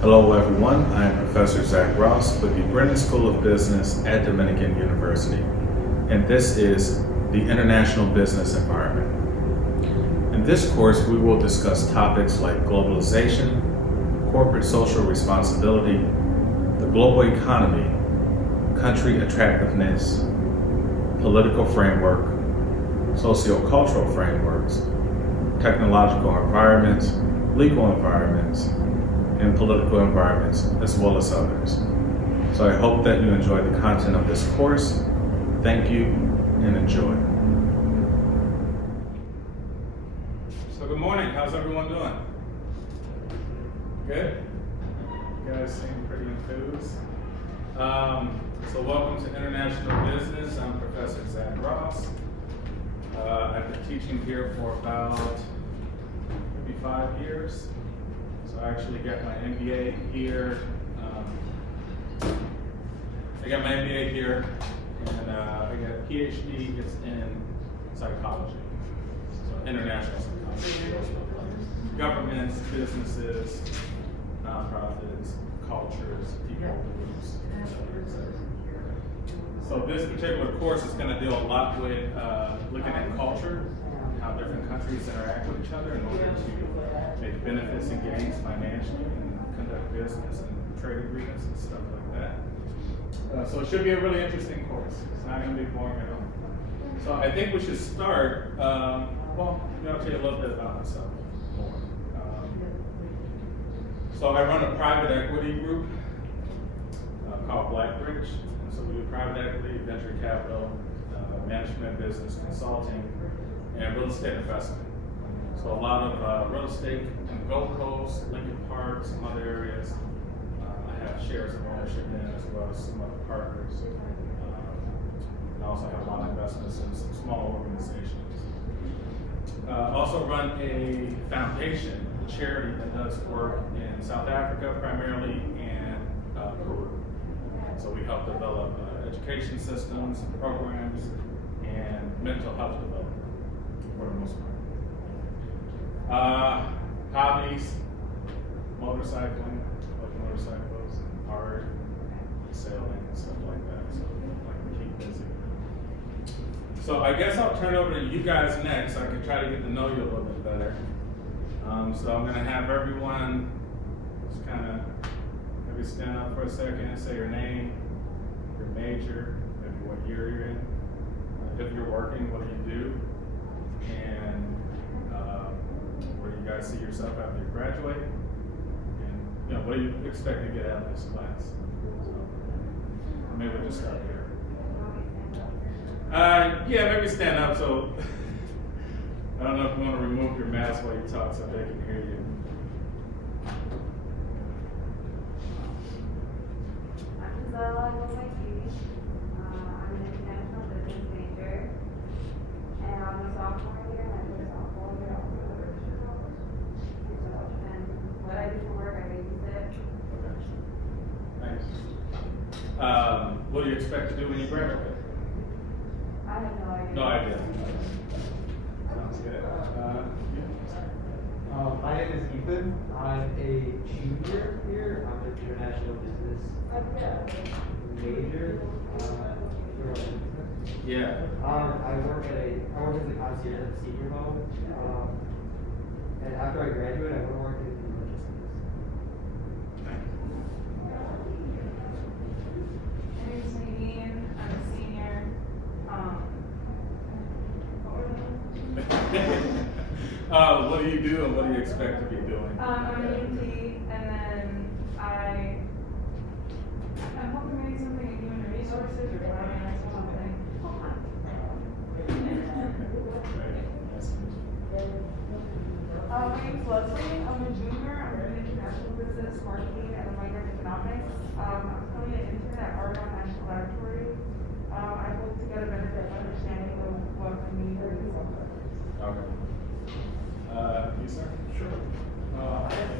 Hello everyone, I am Professor Zack with the Brennan School of Business at Dominican University, and this is the International Business Environment. In this course, we will discuss topics like globalization, corporate social responsibility, the global economy, country attractiveness, political framework, sociocultural frameworks, technological environments, legal environments, and political environments, as well as others. So I hope that you enjoy the content of this course. Thank you and enjoy. So good morning, how's everyone doing? Good? You guys seem pretty enthused. So welcome to International Business. I'm Professor Zack. I've been teaching here for about maybe 5 years. So I actually got my MBA here. I got and I got a PhD. It's in psychology, so international psychology, governments, businesses, nonprofits, cultures, people groups, etc. So this particular course is going to deal a lot with looking at culture, how different countries interact with each other in order to make benefits and gains financially and conduct business and trade agreements and stuff like that. So it should be a really interesting course. It's not going to be boring at all. So I think we should start, well, I'll tell you a little bit about myself more. So I run a private equity group called Blackbridge. And so we do private equity, venture capital, management, business consulting, and real estate investment. So a lot of real estate in Gold Coast, Lincoln Park, some other areas. I have shares of ownership in as well as some other partners. And I also have a lot of investments in some small organizations. Also run a foundation, a charity that does work in South Africa primarily and Peru. So we help develop education systems and programs and mental health development for the most part. Hobbies, motorcycling, like motorcycles, and art, and sailing, and stuff like that. So I can keep busy. So I guess I'll turn over to you guys next. So I can try to get to know you a little bit better. So I'm going to have everyone just kind of maybe stand up for a second, say your name, your major, maybe what year you're in. If you're working, what do you do? And where do you guys see yourself after you graduate? And what do you expect to get out of this class? So maybe we'll just start here. Yeah, maybe stand up. So I don't know if you want to remove your mask while you talk so they can hear you. I'm Zella. I'm an international business major, and I'm a sophomore here, and I play softball here also. And what I do for work, I babysit. Okay. Nice. What do you expect to do when you graduate? I have no idea. No idea. Sounds good. My name is Ethan. I'm a junior here. I'm an international business major. Yeah. I work as a concierge at the senior level. And after I graduate, I want to work in logistics. My name's Nadine. I'm a senior. What do you do and what do you expect to be doing? I'm an EMT, and then I'm hoping maybe something in human resources or finance or something. My name's Leslie. I'm a junior. I'm doing international business, marketing, and a minor in economics. I'm currently an intern at Argonne National Laboratory. I hope to get a better understanding of what community is. Okay. You, sir? Sure.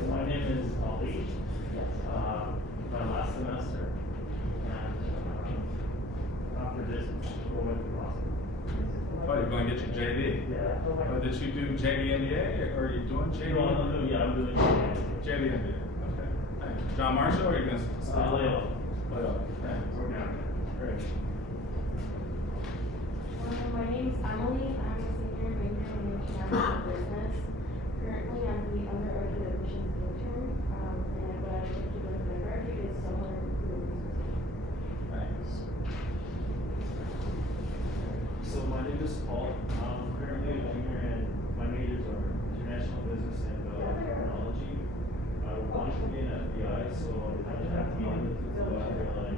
My name is Ali. My last semester, and after this, we'll go into law school. Oh, you're going to get your JD? Yeah. Oh, did you do JD MBA or are you doing JD? I'm doing JD MBA. Okay. Nice. John Marshall, or are you gonna? Leo. Leo, thanks. Great. My name's Emily. I'm a senior major in international business. Currently, I'm the undergraduate admissions intern, and what I'd like to do with my graduate is somewhere in human resources. Thanks. So my name is Paul. I'm currently a junior and my majors are international business and technology. I wanted to be an FBI, so I just have to be in the two like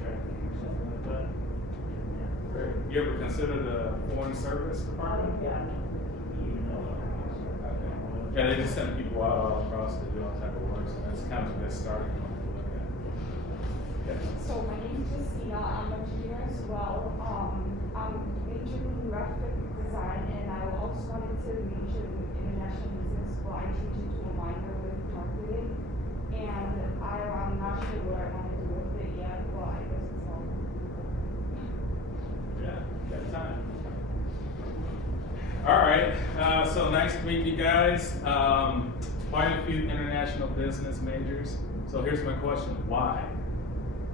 traffic or something like that. Great. You ever considered the foreign service department? Yeah. Okay. Yeah, they just send people out all across to do all type of work, so that's kind of a good starting point to look at. Yeah. So my name is Justina, I'm a junior as well. I'm majoring in graphic design and I also wanted to major in international business, but I changed it to a minor with marketing. And I'm not sure what I want to do with it yet, but I guess it's all. Yeah, got time. All right, so nice to meet you guys. Quite a few international business majors. So here's my question, why?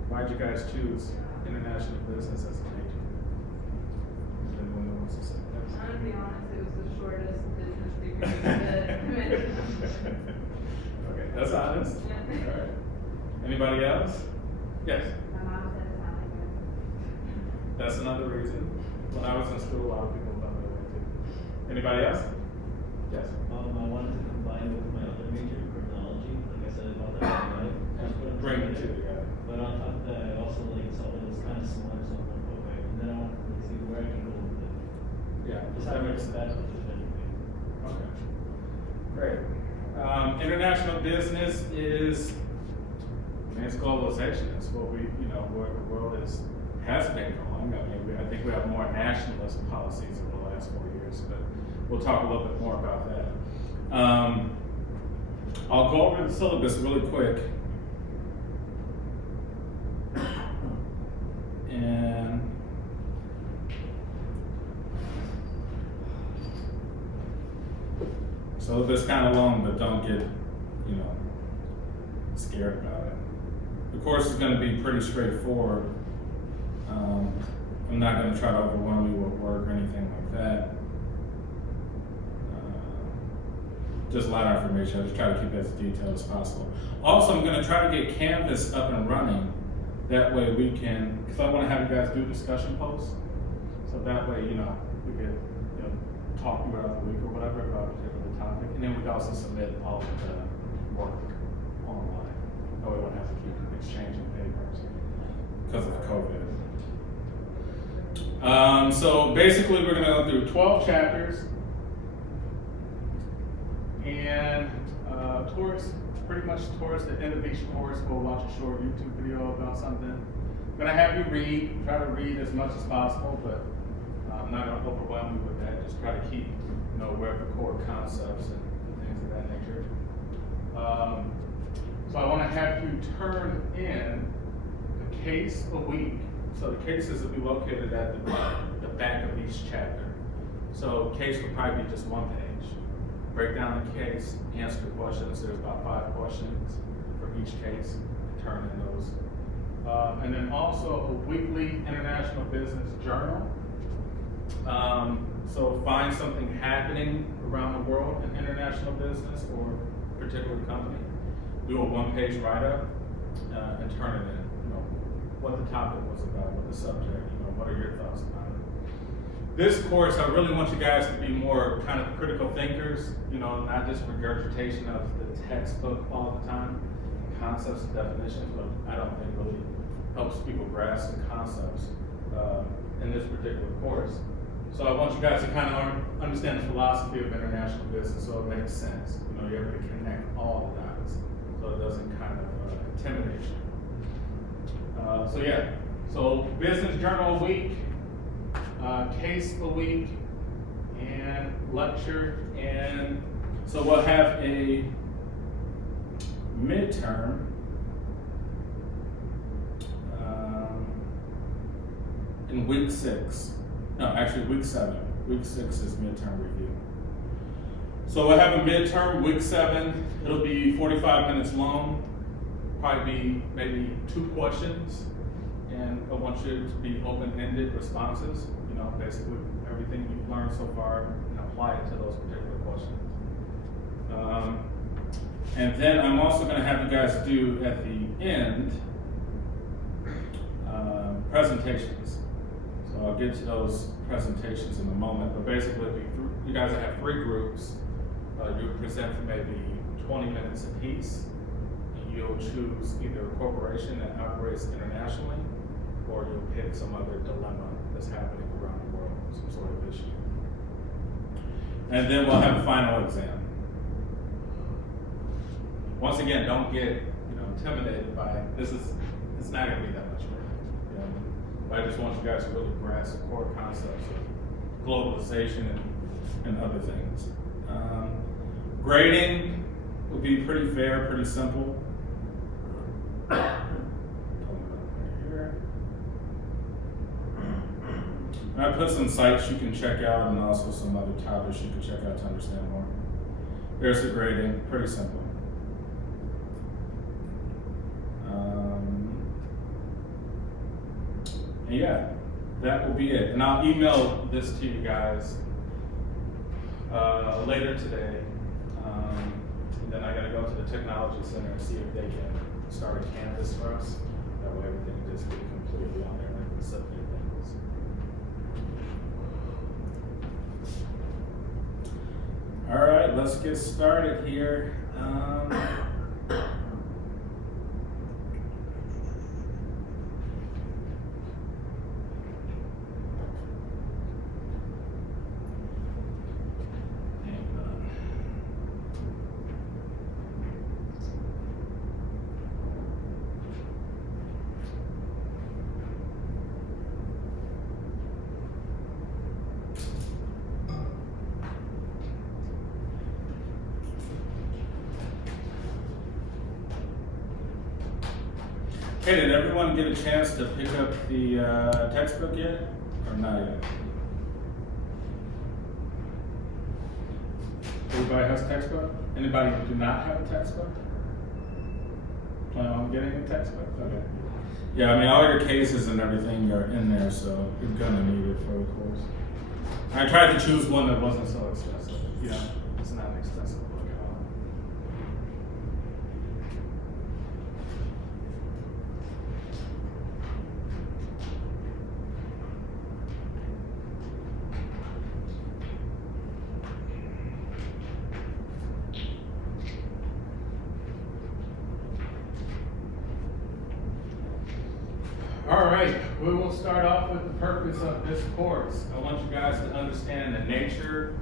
Why'd you guys choose international business as a major? Is there anyone that wants to say that? I'm gonna be honest, it was the shortest business degree that Okay, that's honest. Yeah. All right. Anybody else? Yes, My mom said it sounded good. that's another reason. When I was in school, a lot of people thought that way too. Anybody else? Yes. I wanted to combine with my other major, criminology, like I said about that. Bring it together. But on top of that, I also like something that's kind of similar, something like, okay, and then I want to see where I can go with it. Yeah, Just that having makes a sense. bachelor's is anything. Okay. Great. International business is, I mean, it's globalization. It's what we, where the world has been going. I mean, I think we have more nationalist policies over the last 4 years, but we'll talk a little bit more about that. I'll go over the syllabus really quick. And so it's kind of long, but don't get, scared about it. The course is going to be pretty straightforward. I'm not going to try to overwhelm you with work or anything like that. Just a lot of information. I'll just try to keep it as detailed as possible. Also, I'm going to try to get Canvas up and running. That way we can, because I want to have you guys do discussion posts. So that way, we could, talk throughout the week or whatever about a particular topic. And then we could also submit all of the work online. That way we won't have to keep exchanging papers because of COVID. So basically we're going to go through 12 chapters. And pretty much towards the end of each course, we'll watch a short YouTube video about something. I'm gonna have you try to read as much as possible, but I'm not gonna overwhelm you with that. Just try to keep, where the core concepts and things of that nature. So I wanna have you turn in a case a week. So the cases will be located at the back of each chapter. So case will probably be just one page. Break down the case, answer the questions. There's about 5 questions for each case. Turn in those. And then also a weekly international business journal. So find something happening around the world in international business or a particular company. Do a 1-page write-up and turn it in. What the topic was about, what the subject, what are your thoughts about it? This course, I really want you guys to be more kind of critical thinkers, not just regurgitation of the textbook all the time, concepts and definitions, but I don't think really helps people grasp the concepts in this particular course. So I want you guys to kind of understand the philosophy of international business so it makes sense. You're able to connect all the dots so it doesn't kind of intimidate you. So business journal a week, case a week, and lecture. And so we'll have a midterm in week 6. No, actually week 7. Week 6 is midterm review. So we'll have a midterm, week 7. It'll be 45 minutes long. probably be maybe 2 questions, and I want you to be open-ended responses. You know, basically everything you've learned so far, and apply it to those particular questions. And then I'm also going to have you guys do at the end presentations. So I'll get to those presentations in a moment. But basically, you guys have 3 groups. You present for maybe 20 minutes apiece. You'll choose either a corporation that operates internationally, or you'll pick some other dilemma that's happening around the world, some sort of issue. And then we'll have a final exam. Once again, don't get intimidated by it. It's not going to be that much work. But I just want you guys to really grasp the core concepts of globalization and other things. Grading will be pretty fair, pretty simple. I put some sites you can check out and also some other topics you can check out to understand more. There's the grading, pretty simple. And yeah, that will be it. And I'll email this to you guys later today. And then I gotta go to the Technology Center and see if they can start a canvas for us. That way everything can just be completely on there, like the subject things. All right, let's get started here. Hey, did everyone get a chance to pick up the textbook yet, or not yet? Everybody has a textbook? Anybody who do not have a textbook? Plan on getting a textbook? Okay. Yeah, I mean, all your cases and everything are in there, so you're gonna need it for the course. I tried to choose one that wasn't so expensive. It's not an expensive book at all. All right, we will start off with the purpose of this course. I want you guys to understand the nature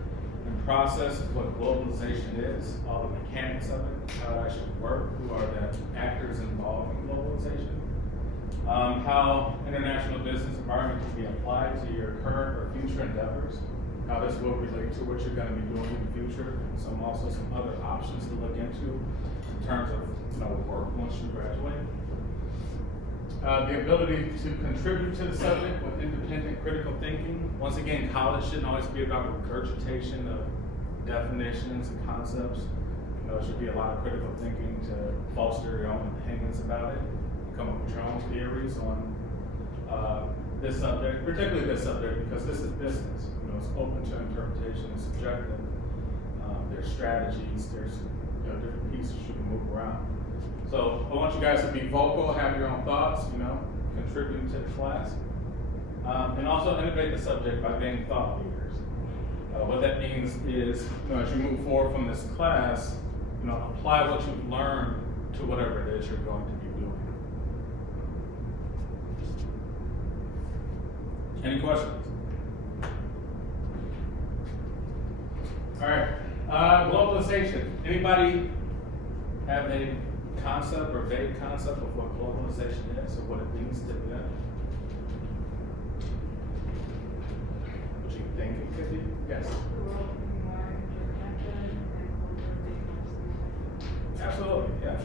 and process of what globalization is, all the mechanics of it, how it actually works, who are the actors involved in globalization, how international business environment can be applied to your current or future endeavors, how this will relate to what you're going to be doing in the future, and also some other options to look into in terms of work once you graduate. The ability to contribute to the subject with independent critical thinking. Once again, college shouldn't always be about regurgitation of definitions and concepts. There should be a lot of critical thinking to foster your own opinions about it, come up with your own theories on this subject, particularly this subject, because this is business. It's open to interpretation and subjective. There's strategies, there's different pieces you can move around. So I want you guys to be vocal, have your own thoughts, contributing to the class. And also innovate the subject by being thought leaders. What that means is, as you move forward from this class, apply what you've learned to whatever it is you're going to be doing. Any questions? All right, globalization. Anybody have a concept or vague concept of what globalization is or what it means to them? What you think it could be? Yes. The world can be more interconnected and culturally. Absolutely, yeah.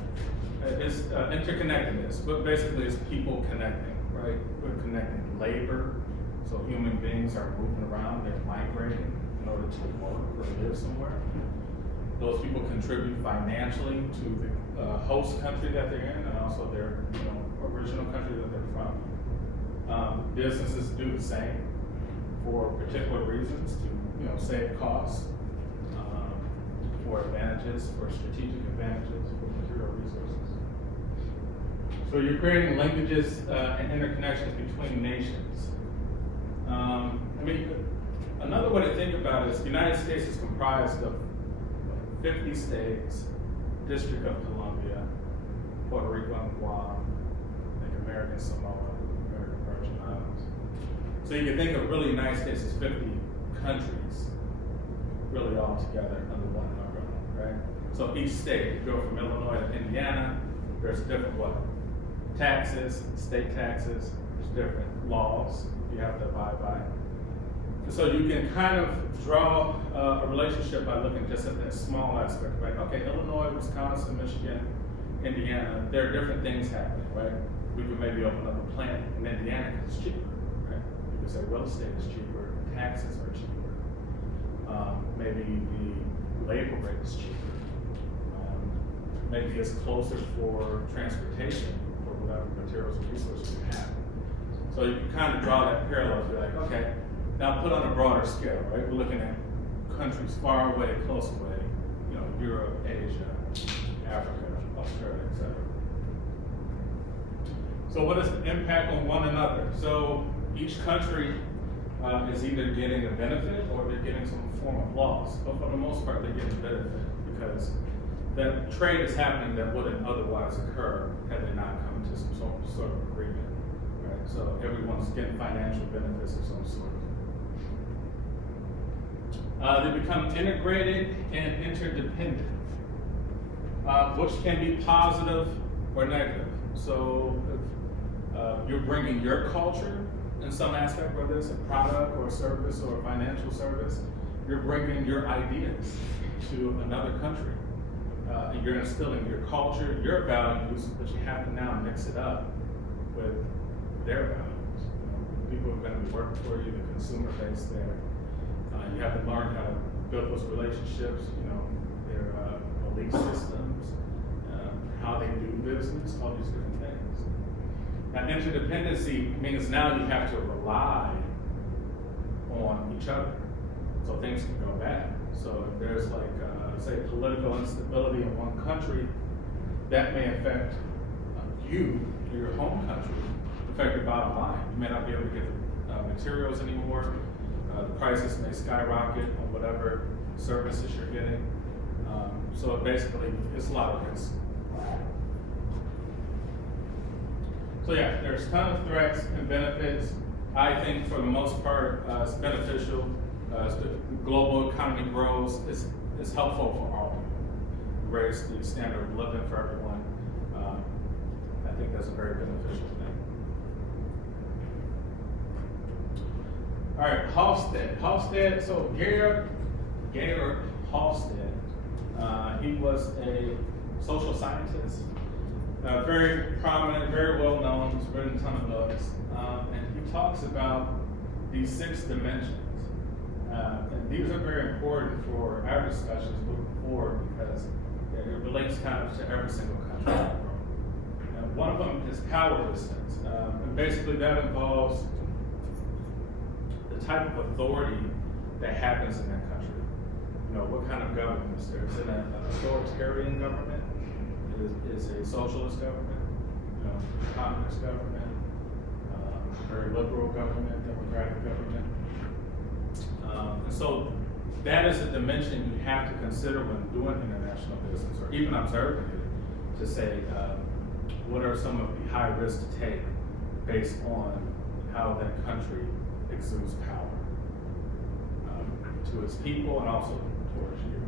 It's interconnectedness, but basically it's people connecting, right? We're connecting labor, so human beings are moving around, they're migrating in order to work or live somewhere. Those people contribute financially to the host country that they're in, and also their original country that they're from. Businesses do the same for particular reasons to save costs, for advantages, for strategic advantages, for material resources. So you're creating linkages and interconnections between nations. Another way to think about it is the United States is comprised of 50 states, District of Columbia, Puerto Rico and Guam, American Samoa, American Virgin Islands. So you can think of really the United States as 50 countries, really all together under one umbrella, right? So each state, you go from Illinois to Indiana, there's different taxes, state taxes, there's different laws you have to abide by. So you can kind of draw a relationship by looking just at that small aspect, right? Okay, Illinois, Wisconsin, Michigan, Indiana, there are different things happening, right? We could maybe open up a plant in Indiana because it's cheaper, right? You could say real estate is cheaper, taxes are cheaper. Maybe the labor rate is cheaper. Maybe it's closer for transportation for whatever materials and resources you have. So you can kind of draw that parallel to be like, okay, now put on a broader scale, right? We're looking at countries far away, close away, Europe, Asia, Africa, Australia, etc. So what is the impact on one another? So each country is either getting a benefit or they're getting some form of loss. But for the most part, they're getting a benefit because that trade is happening that wouldn't otherwise occur had they not come to some sort of agreement. Right? So everyone's getting financial benefits of some sort. They become integrated and interdependent, which can be positive or negative. So if you're bringing your culture in some aspect, whether it's a product or a service or a financial service, you're bringing your ideas to another country. And you're instilling your culture, your values, but you have to now mix it up with their values. People are going to be working for you, the consumer base there. You have to learn how to build those relationships, their belief systems, how they do business, all these different things. Now, interdependency means now you have to rely on each other, so things can go bad. So if there's say political instability in one country, that may affect you, your home country, affect your bottom line. You may not be able to get the materials anymore. The prices may skyrocket on whatever services you're getting. So basically, it's a lot of risk. So yeah, there's a ton of threats and benefits. I think for the most part, it's beneficial. As the global economy grows, it's helpful for all people. Raise the standard of living for everyone. I think that's a very beneficial thing. All right, Halstead. So Georg Halstead, he was a social scientist, very prominent, very well known. He's written a ton of books, and he talks about these 6 dimensions. And these are very important for our discussions moving forward because it relates kind of to every single country. And one of them is power distance, and basically that involves the type of authority that happens in that country. What kind of government is there? Is it an authoritarian government? Is it a socialist government? Communist government? Very liberal government? Democratic government? And so that is a dimension you have to consider when doing international business or even observing it to say, what are some of the high risks to take based on how that country exudes power to its people and also towards you.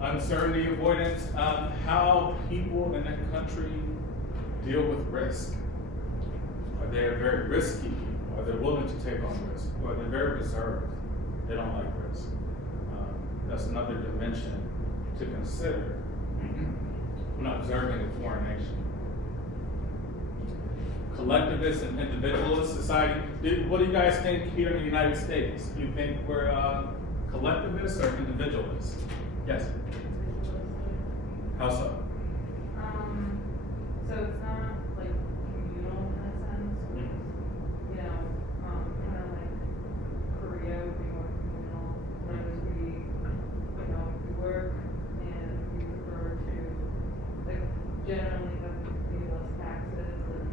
Uncertainty avoidance, how people in that country deal with risk. Are they very risky people? Are they willing to take on risk? Or are they very reserved? They don't like risk. That's another dimension to consider when observing a foreign nation. Collectivist and individualist society. What do you guys think here in the United States? Do you think we're collectivists or individualists? Yes. How so? So it's not like communal in a sense, Mhm. you know, kind of like Korea would be more communal, whereas we, you know, we work and we prefer to, like, generally have to pay less taxes and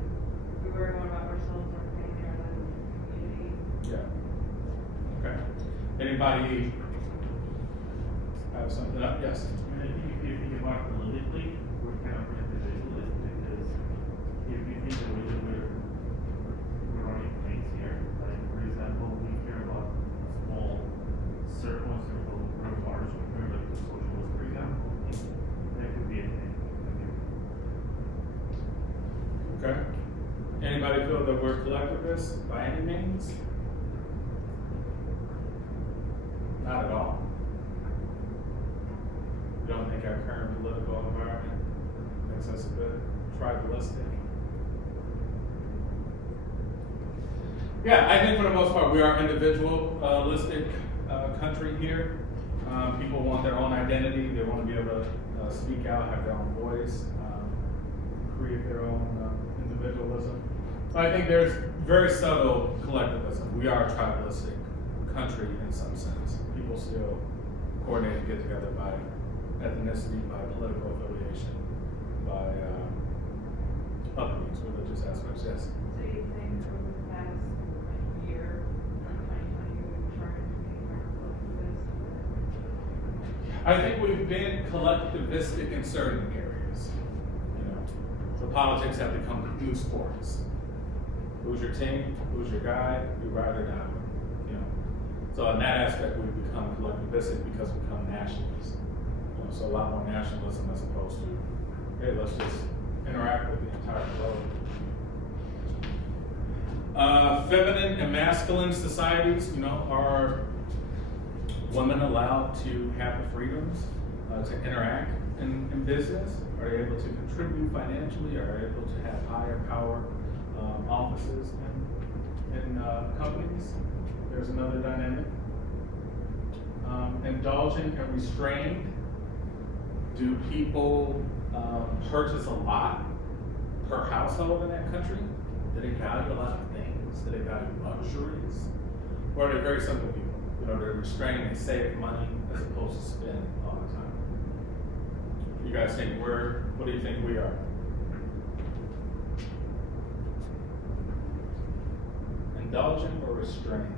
we worry more about ourselves, our family, rather than the community. Yeah. Okay. Anybody have something up? Yes. I mean, I think if you think about it politically, we're kind of individualist because if you think the way that we're running things here, like for example, we care about a small circle of large, we care like the socialist, for example, that could be a thing. Okay. Anybody feel that we're collectivists by any means? Not at all. You don't think our current political environment makes us a bit tribalistic? Yeah, I think for the most part we are individualistic country here. People want their own identity. They want to be able to speak out, have their own voice, create their own individualism. But I think there's very subtle collectivism. We are a tribalistic country in some sense. People still coordinate and get together by ethnicity, by political affiliation, by other means, religious aspects. Yes. So you think over the past like, year, from 2020, we've tried to be more collectivist? I think we've been collectivistic in certain areas. You know, so politics have become new sports. Who's your team? Who's your guy? You ride or die. You know, so in that aspect, we've become collectivistic because we become nationalists. You know, so a lot more nationalism as opposed to, hey, let's just interact with the entire globe. Feminine and masculine societies, you know, are women allowed to have the freedoms to interact in business? Are they able to contribute financially? Are they able to have higher power offices in companies? There's another dynamic. Indulgent and restrained. Do people purchase a lot per household in that country? Do they value a lot of things? Do they value luxuries? Or are they very simple people? You know, they're restraining and save money as opposed to spend all the time. You guys think what do you think we are? Indulgent or restrained?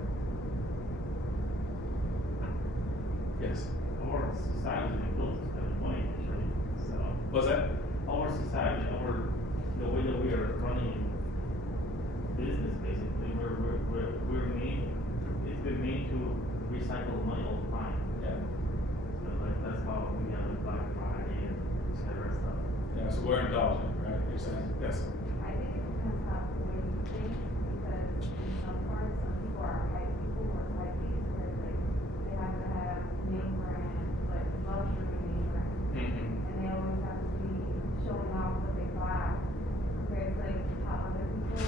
Yes. Our society is built to spend money, actually. So What's that? our society, the way that we are running business, basically, we're made. It's been made to recycle money all the time. Yeah. So like that's how we have the Black Friday and etc. stuff. Yeah, so we're indulgent, right? You're saying? Yes. I think it depends on the way you think, because in some parts, some people are hype people or hype these, where like they have to have name brand, like luxury name brand, Mm-hmm. and they always have to be showing off what they buy. Compared to like other people,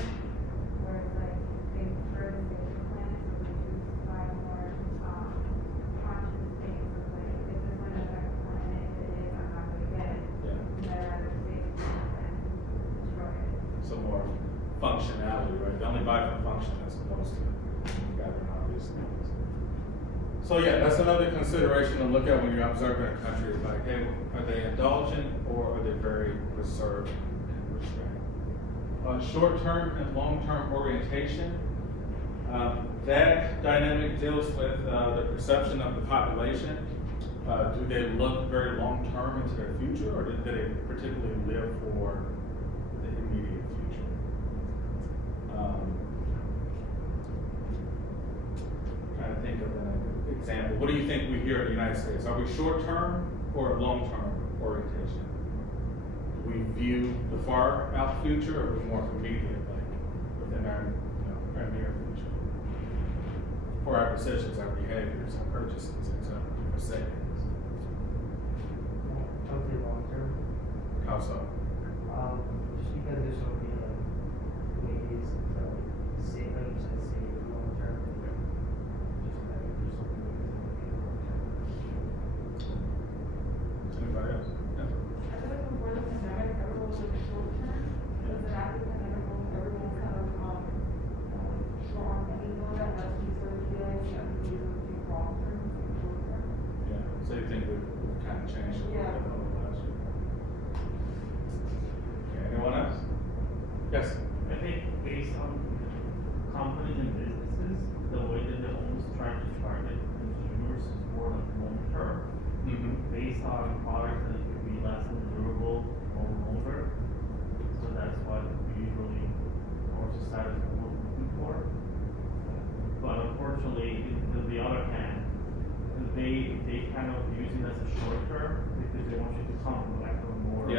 where it's like they prefer to stay in the planet, so they choose to buy more conscious things. It's like, if it's going to affect the planet, if it is, I'm not going to get it. Yeah. And I'd rather stay in the planet than destroy it. Some more functionality, right? They only buy for function as opposed to gathering all these things. So yeah, that's another consideration to look at when you're observing a country. Is like, hey, are they indulgent or are they very reserved and restrained? Short-term and long-term orientation. That dynamic deals with the perception of the population. Do they look very long-term into their future, or do they particularly live for the immediate future? Trying to think of an example. What do you think we here in the United States? Are we short-term or long-term orientation? Do we view the far out future, or are we more immediate, like within our near future? For our decisions, our behaviors, our purchases, etc., our savings. I would say long term. How so? Just because there's so many ways to save, like you said, save long term. Just I think there's so many ways to save long term.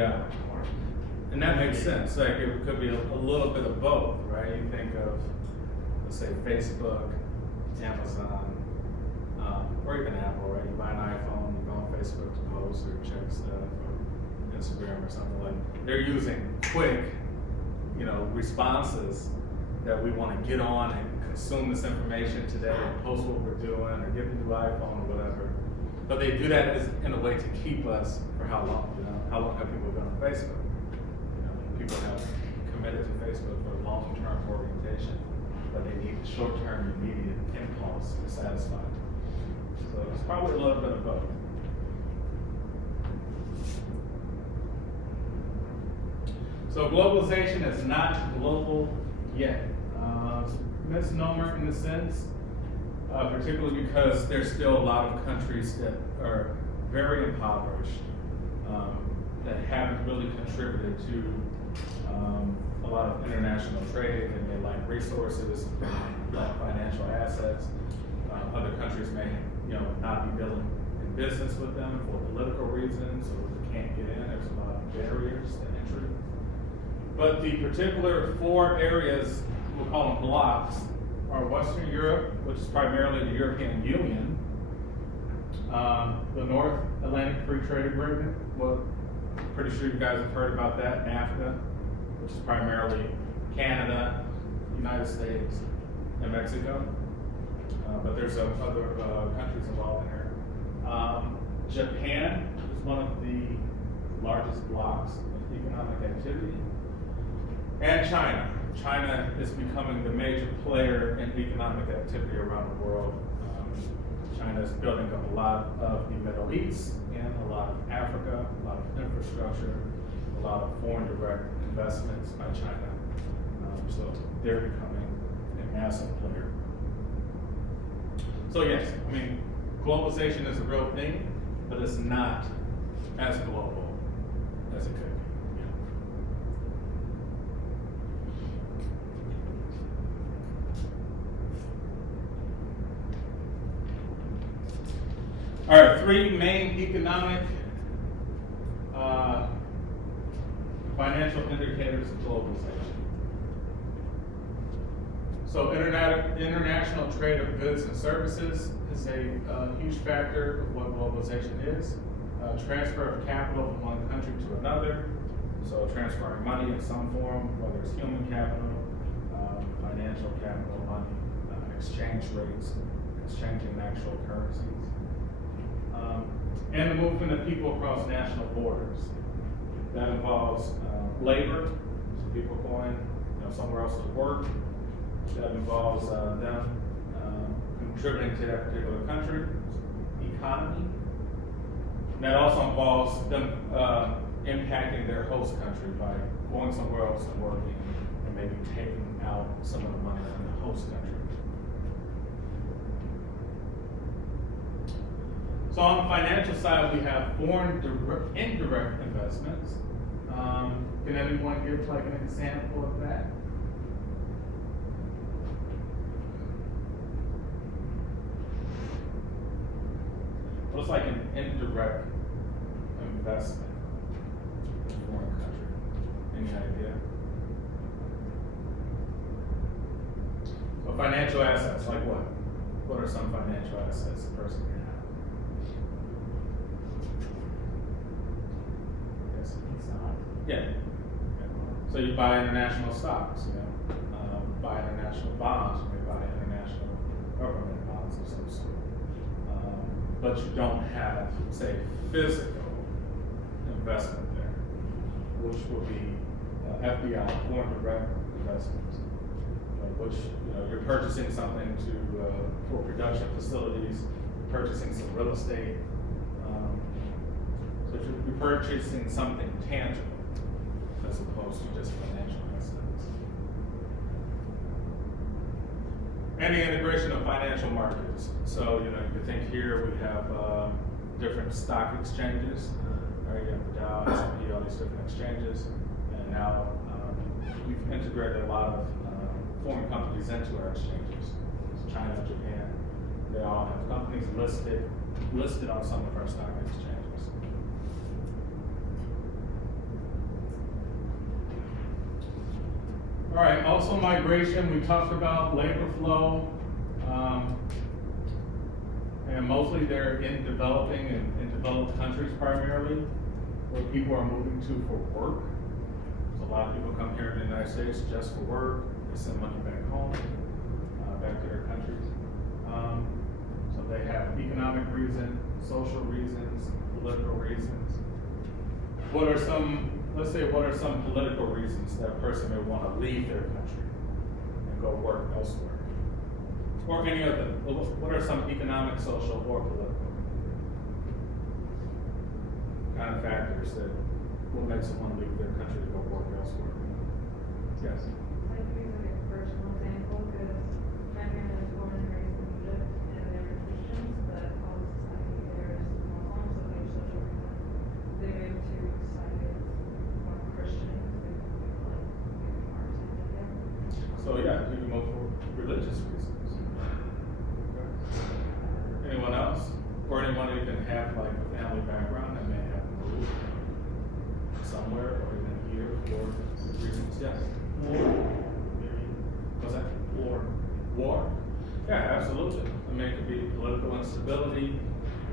Yeah. And that makes sense, like it could be a little bit of both, right? You think of, let's say, Facebook, Amazon, or even Apple, right? You buy an iPhone, you go on Facebook to post or check stuff, or Instagram or something like. They're using quick, responses that we want to get on and consume this information today and post what we're doing or get a new iPhone or whatever. But they do that in a way to keep us for how long? How long have people been on Facebook? People have committed to Facebook for long-term orientation, but they need short-term, immediate impulse to satisfy. So it's probably a little bit of both. So globalization is not global yet. Misnomer in a sense, particularly because there's still a lot of countries that are very impoverished, that haven't really contributed to a lot of international trade, and they lack resources, lack financial assets. Other countries may, not be dealing in business with them for political reasons, or they can't get in. There's a lot of barriers to entry. But the particular 4 areas, we'll call them blocks, are Western Europe, which is primarily the European Union, the North Atlantic Free Trade Agreement. Well, pretty sure you guys have heard about that, NAFTA, which is primarily Canada, United States, and Mexico. But there's other countries involved in here. Japan is one of the largest blocks of economic activity. And China. China is becoming the major player in economic activity around the world. China is building up a lot of the Middle East and a lot of Africa, a lot of infrastructure, a lot of foreign direct investments by China. So they're becoming a massive player. So yes, globalization is a real thing, but it's not as global as it could be. All right, 3 main economic financial indicators of globalization. So international trade of goods and services is a huge factor of what globalization is. Transfer of capital from one country to another. So transferring money in some form, whether it's human capital, financial capital, money, exchange rates, exchanging actual currencies. And the movement of people across national borders. That involves labor, so people going somewhere else to work. That involves them contributing to that particular country, economy. That also involves them impacting their host country by going somewhere else and working, and maybe taking out some of the money from the host country. So on the financial side, we have foreign indirect investments. Can anyone give like an example of that? What's like an indirect investment in a foreign country? Any idea? So financial assets, like what? What are some financial assets a person can have? Yes. Yeah. So you buy international stocks, buy international bonds, you may buy international government bonds of some sort. But you don't have, say, physical investment there, which would be FDI, foreign direct investments, which you're purchasing something for production facilities, purchasing some real estate. So you're purchasing something tangible as opposed to just financial assets. And the integration of financial markets. So, you can think here we have different stock exchanges. Right? You have the Dow, S&P, all these different exchanges. And now we've integrated a lot of foreign companies into our exchanges. So China, Japan, they all have companies listed on some of our stock exchanges. All right, also migration, we talked about labor flow. And mostly they're in developing and in developed countries primarily, where people are moving to for work. So a lot of people come here in the United States just for work, they send money back home, back to their countries. So they have economic reasons, social reasons, political reasons. What are some, let's say, what are some political reasons that a person may want to leave their country and go work elsewhere? Or any of them. What are some economic, social, or political kind of factors that will make someone leave their country to go work elsewhere? Yes. I can use like a personal example, because my family was born and raised in Egypt, and they were Christians, but all the society there is Muslim, so they social reason. They moved to society that's more Christian, because they feel like maybe more accepted there. So yeah, you can go for religious reasons. Okay. Anyone else? Or anyone who can have like a family background that may have moved somewhere or even here for reasons? Yes. War. What's that? War. War? Yeah, absolutely. I mean, it could be political instability,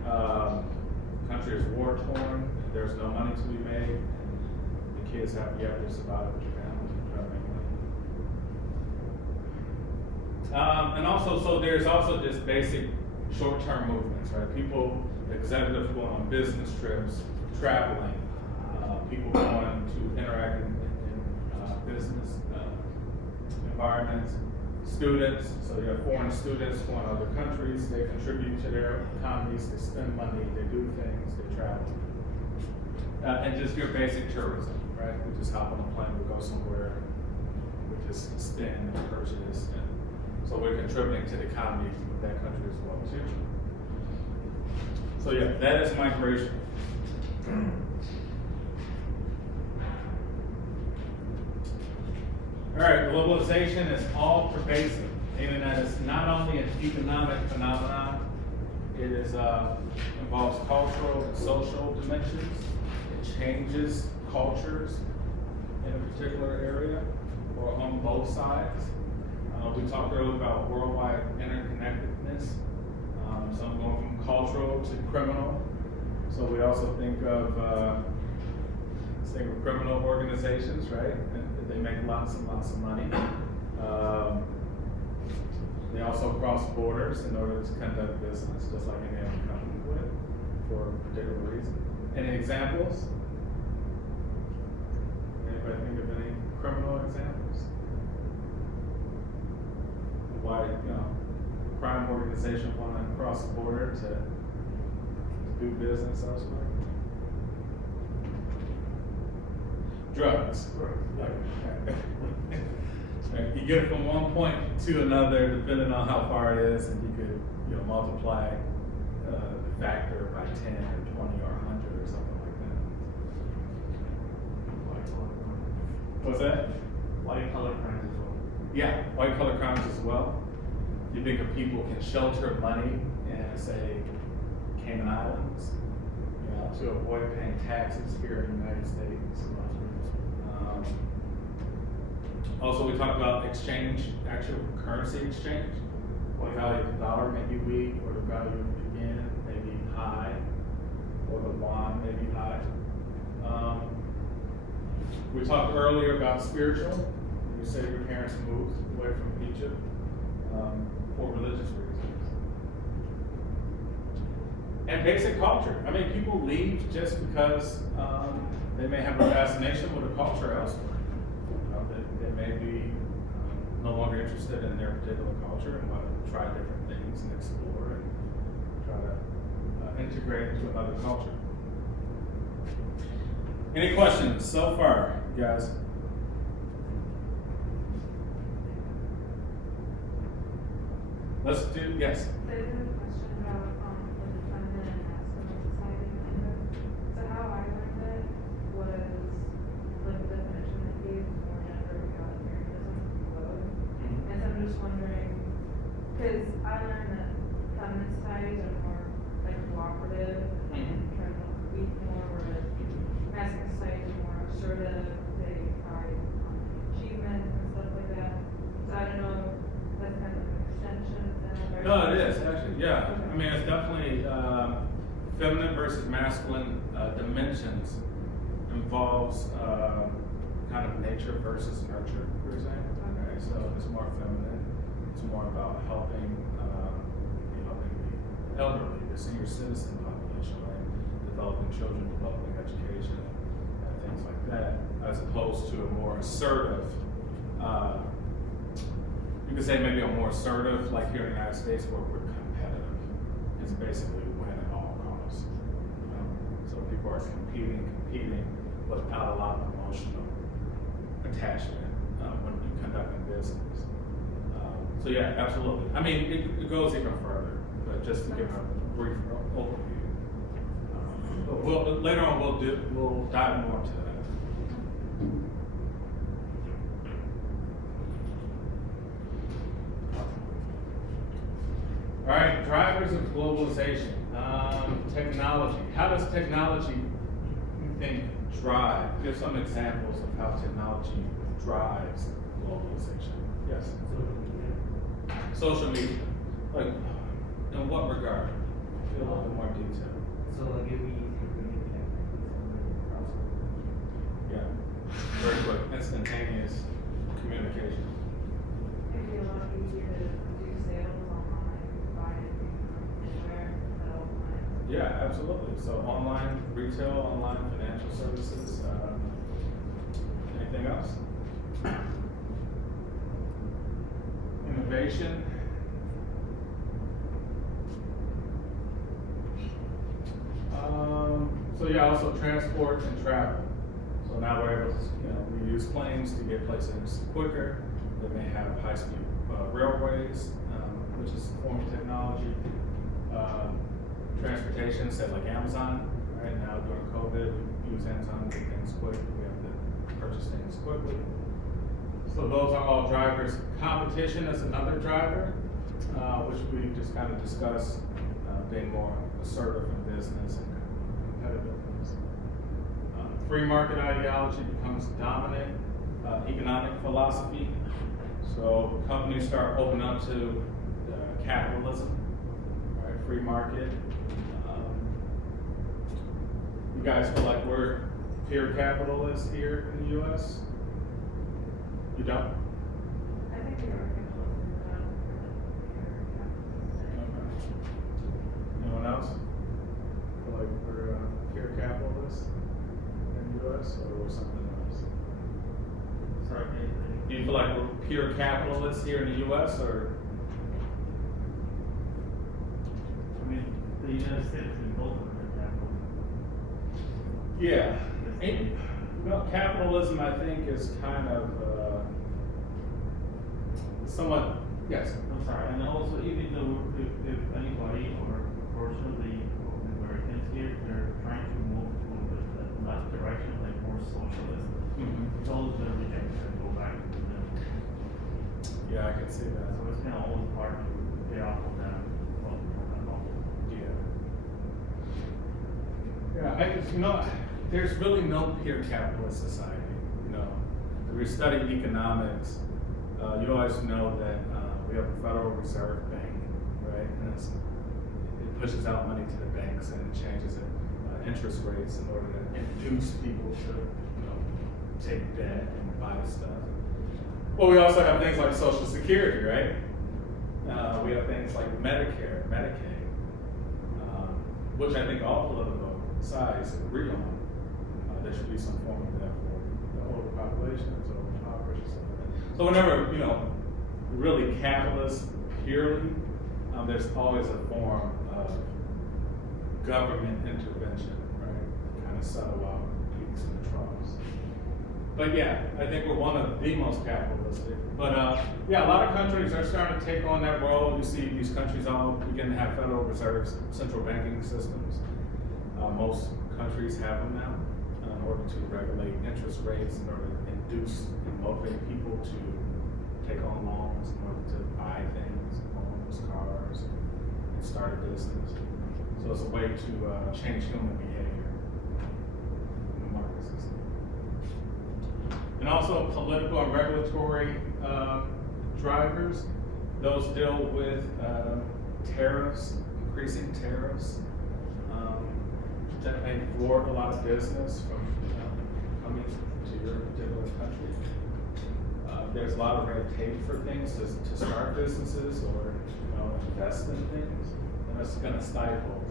country is war torn, there's no money to be made, and the kids have to survive with your family and try to make money. And also, so there's also just basic short-term movements, right? People, executives going on business trips, traveling, people going to interact in business environments, students, so you have foreign students going to other countries, they contribute to their economies, they spend money, they do things, they travel. And just your basic tourism, right? We just hop on a plane, we go somewhere, we just spend and purchase, and so we're contributing to the economy of that country as well too. So yeah, that is migration. All right, globalization is all pervasive, meaning that it's not only an economic phenomenon, it is involves cultural and social dimensions. It changes cultures in a particular area or on both sides. We talked earlier about worldwide interconnectedness. Some going from cultural to criminal. So we also think of criminal organizations, right? And they make lots and lots of money. They also cross borders in order to conduct business, just like any other company would, for a particular reason. Any examples? Anybody think of any criminal examples? Why, crime organization want to cross the border to do business elsewhere? Drugs. You get it from one point to another, depending on how far it is, and you could, multiply the factor by 10 or 20 or 100 or something like that. What's that? White collar crimes as well. Yeah, white collar crimes as well. You think of people can shelter money in, say, Cayman Islands, to avoid paying taxes here in the United States. Also, we talked about exchange, actual currency exchange. The value of the dollar may be weak, or the value of the yen may be high, or the won may be high. We talked earlier about spiritual. You say your parents moved away from Egypt for religious reasons. And basic culture. I mean, people leave just because they may have a fascination with a culture elsewhere. They may be no longer interested in their particular culture and want to try different things and explore and try to integrate into another culture. Any questions so far, guys? Let's do, yes. So I have a question about the defendant and national society kind of. So how I learned it was like the definition they gave for gender egalitarianism code. And so I'm just wondering, because I learned that feminist societies are more like cooperative and try to compete more, whereas masculine societies are more assertive, they pride on achievement and stuff like No, it is, actually, yeah. I mean, it's definitely, feminine versus masculine, dimensions involves, kind of nature versus nurture, per se. Okay, so it's more feminine. It's more about helping, helping the elderly, the senior citizen population, right? Developing children, developing education, and things like that, as opposed to a more assertive, you could say maybe a more assertive, like here in the United States, where we're competitive. It's basically win at all costs. So people are competing without a lot of emotional attachment when you're conducting business. So yeah, absolutely. I mean, it goes even further, but just to give a brief overview. But later on we'll dive more into that. All right, drivers of globalization. Technology. How does technology, you think, drive? Give some examples of how technology drives globalization. Yes. Social media. Like, in what regard? Give a little bit more detail. So like it'd be easier for me to connect with someone across the world. Yeah. Very quick, instantaneous communication. It'd be a lot easier to do sales online, buy anything from anywhere, sell online. Yeah, absolutely. So online retail, online financial services. Anything else? Innovation. So yeah, also transport and travel. So now we're able to, we use planes to get places quicker. They may have high-speed railways, which is a form of technology. Transportation, say like Amazon. Right now during COVID, we use Amazon to get things quick. We have to purchase things quickly. So those are all drivers. Competition is another driver, which we just kind of discussed, being more assertive in business and competitiveness. Free market ideology becomes dominant economic philosophy. So companies start opening up to capitalism, right? Free market. You guys feel like we're pure capitalists here in the U.S.? You don't? I think we are capitalism. Okay. Anyone else? Feel like we're pure capitalists in the U.S. or something else? Sorry, Do you feel like we're pure capitalists here in the U.S. or? I mean, the United States is both of them capital. Yeah. Well, capitalism, I think, is kind of somewhat. Yes. I'm sorry, and also even though if anybody or a portion of the Americans here, they're trying to move to the left direction, like more socialism. Mm-hmm. It's always been rejected and go back to them. Yeah, I can see that. So it's been always hard to get off of them. Yeah, I just, there's really no pure capitalist society. If we study economics, you always know that we have a Federal Reserve Bank, right? And it pushes out money to the banks and it changes interest rates in order to induce people to take debt and buy stuff. Well, we also have things like Social Security, right? We have things like Medicare, Medicaid, which I think all political sides agree on. There should be some form of that for the older populations or impoverished stuff like that. So whenever, really capitalist purely, there's always a form of government intervention, right? Kind of settle out peaks and troughs. But yeah, I think we're one of the most capitalistic. But yeah, a lot of countries are starting to take on that role. You see these countries all begin to have Federal Reserves, central banking systems. Most countries have them now in order to regulate interest rates, in order to induce and motivate people to take on loans, in order to buy things, homes, cars, and start a business. So it's a way to change human behavior in the market system. And also political and regulatory drivers. Those deal with tariffs, increasing tariffs. That may thwart a lot of business from coming to your particular country. There's a lot of red tape for things to start businesses or invest in things, and that's going to stifle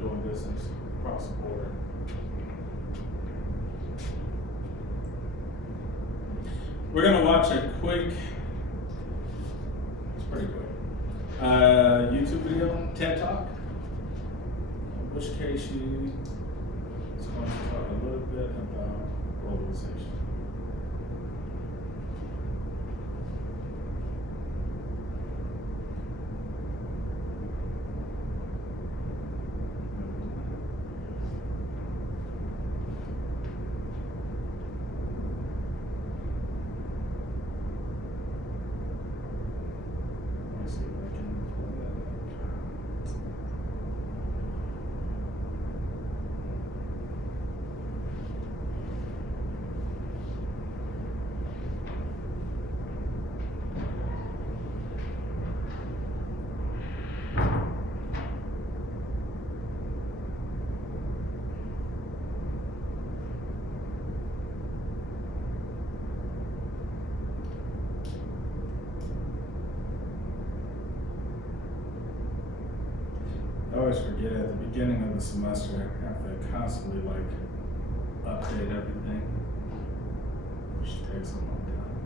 doing business across the board. We're going to watch a quick, it's pretty quick, YouTube video, TED Talk. In which case she is going to talk a little bit about globalization. Let me see if I can pull that up. I always forget at the beginning of the semester, I have to constantly update everything, which takes a long time.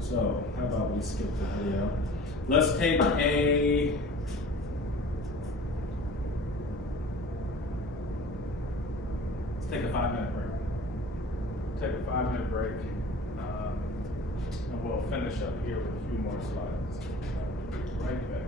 So how about we skip the video? Let's take a 5-minute break. Take a 5-minute break, and we'll finish up here with a few more slides. Right back.